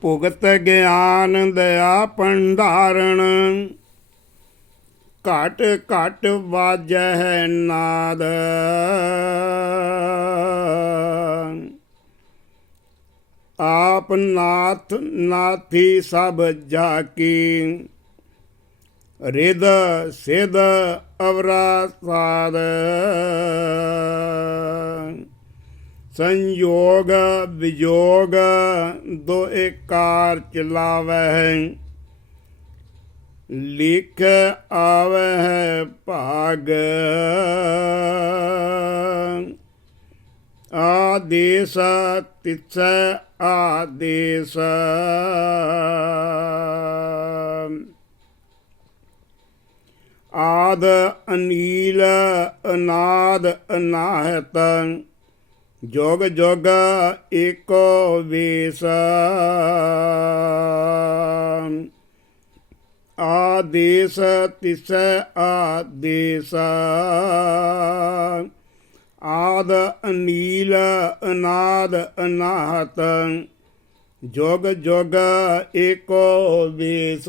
ਭੁਗਤ ਗਿਆਨ ਦਇਆ ਭੰਡਾਰਣ। ਘਟ ਘਟ ਵਾਜੈ ਨਾਦ। ਆਪ ਨਾਥ ਨਾਥੀ ਸਭ ਜਾ ਕੀ ਰਿਦ ਸਿਧ ਅਵਰਾ ਸਾਦ ਸੰਯੋਗ ਵਿਯੋਗ ਦੋ ਏਕਾਰ ਚਲਾਵਹਿ ਲਿਖ ਆਵਹਿ ਭਾਗ। ਆਦੇਸ ਤਿਸ ਆਦੇਸ। ਆਦ ਅਨੀਲ ਅਨਾਦ ਅਨਾਹਤ। ਜੋਗ ਜੋਗ ਏਕੋ ਵੇਸ। ਆਦੇਸ ਤਿਸ ਆਦੇਸ। ਆਦ ਅਨੀਲ ਅਨਾਦ ਅਨਾਹਤ। ਜੋਗ ਜੋਗ ਏਕੋ ਵੇਸ।